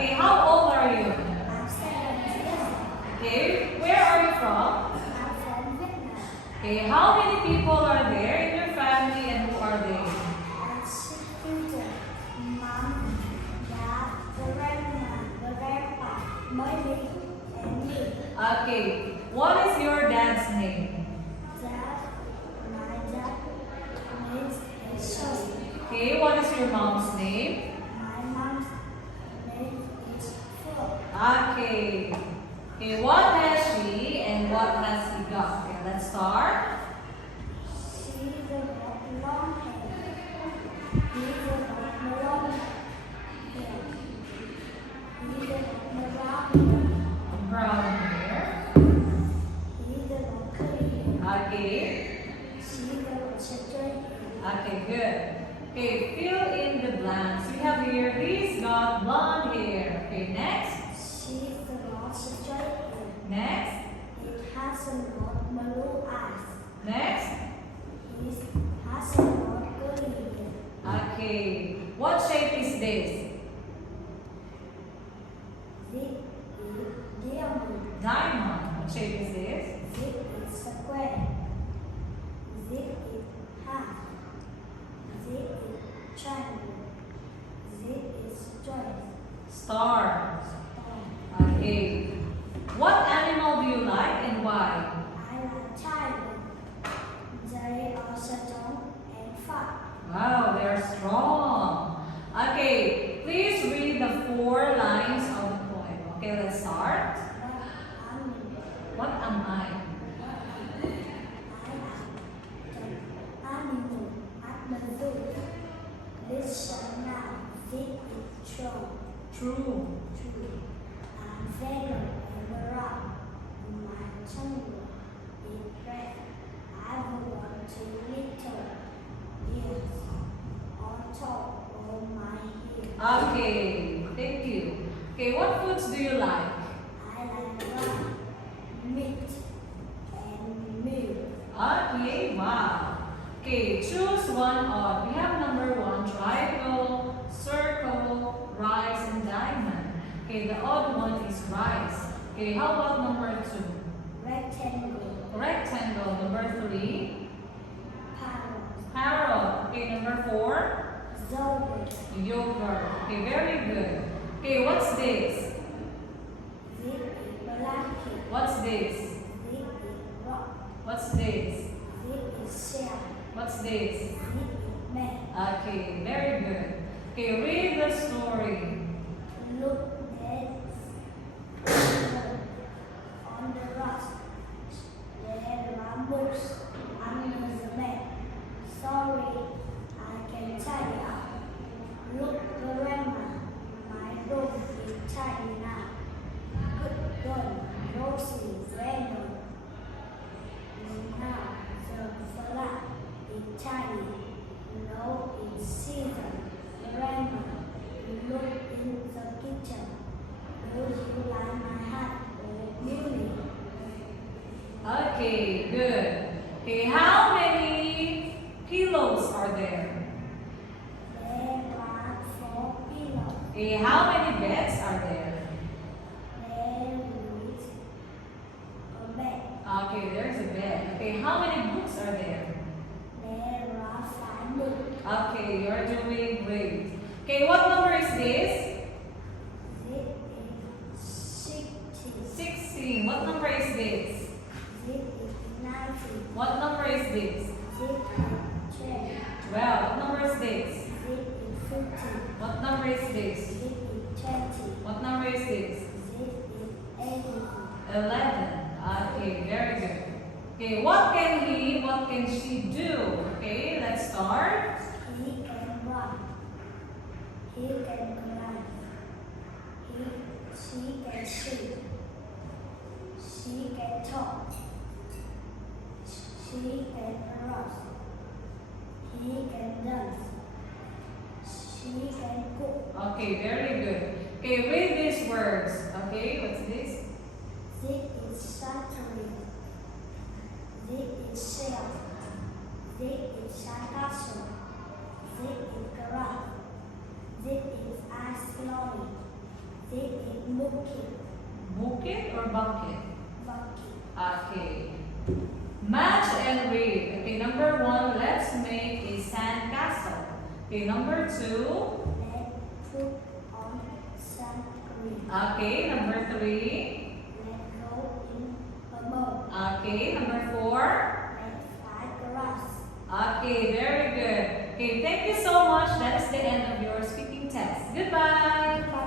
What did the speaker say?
Okay, how old are you? I'm 7 years. Okay, where are you from? I'm from Vietnam. Okay, how many people are there in your family and who are they? I'm 6 children. Mom, dad, grandma, grandpa, mommy, and me. Okay, what is your dad's name? Dad, my dad names is Sophie. Okay, what is your mom's name? My mom's name is Phil. Okay. Okay, what has she and what has he got? Okay, let's start. She's a long hair. He's a long hair. He's a brown hair. Brown hair. He's a curly hair. Okay. She's a straight hair. Okay, good. Okay, fill in the blanks. We have here, he's got blonde hair. Okay, next. She's got straight hair. Next. It hasn't got blue eyes. Next. It hasn't got curly hair. Okay. What shape is this? This is diamond. Diamond. What shape is this? This is square. This is half. This is triangle. This is straight. Star. Star. Okay. What animal do you like and why? I like tiger. They are strong and fast. Wow, they're strong. Okay, please read the 4 lines of the poem. Okay, let's start. What am I? Listen now, this is true. True. I'm very around. My tongue is red. I want to little ears on top of my head. Okay, thank you. Okay, what foods do you like? I like rum, meat, and milk. Okay, wow. Okay, choose one odd. We have number 1, triangle, circle, rice, and diamond. Okay, the odd one is rice. Okay, how about number 2? Rectangle, Rectangle. Number 3, parrot, parrot. Okay, number 4, yogurt. yogurt. Okay, very good. Okay, what's this? This is blanket. What's this? This is rock. What's this? This is shell. What's this? This is man. Okay, very good. Okay, read the story. Look at on the rocks. There are books under the bed. Sorry, I can tie it up. Look, grandma, my room is tidy now. Good girl, Rosie, Randall. Now the flat is tidy. No, it's season. Grandma, look in the kitchen. Would you like my hat or beauty? Okay, good. Okay, how many pillows are there? There are 4 pillows. Okay, how many beds are there? There is a bed. Okay, there's a bed. Okay, how many books are there? There are 5 books. Okay, you're doing great. Okay, what number is this? This is 60. 16. What number is this? This is 90. What number is this? This is 10. 12. What number is this? This is 50. What number is this? This is 20. What number is this? This is 80. 11. Okay, very good. Okay, what can she do? Okay, let's start. He can run. He can climb. She can see. She can talk. She can run. He can dance. She can cook. Okay, very good. Okay, read these words. Okay, what's this? This is Saturday. This is shell. This is sandcastle. This is garage. This is ice lorry. Bucket. Bukit or bucket? Bucket. Okay. Match and read. Okay, number 1, let's make a sand castle. Okay, number 2. Let's put on sun cream. Okay, number 3. Let's go in a boat. Okay, number 4. Let's fly grass. Okay, very good. Okay, thank you so much. That is the end of your speaking test. Goodbye.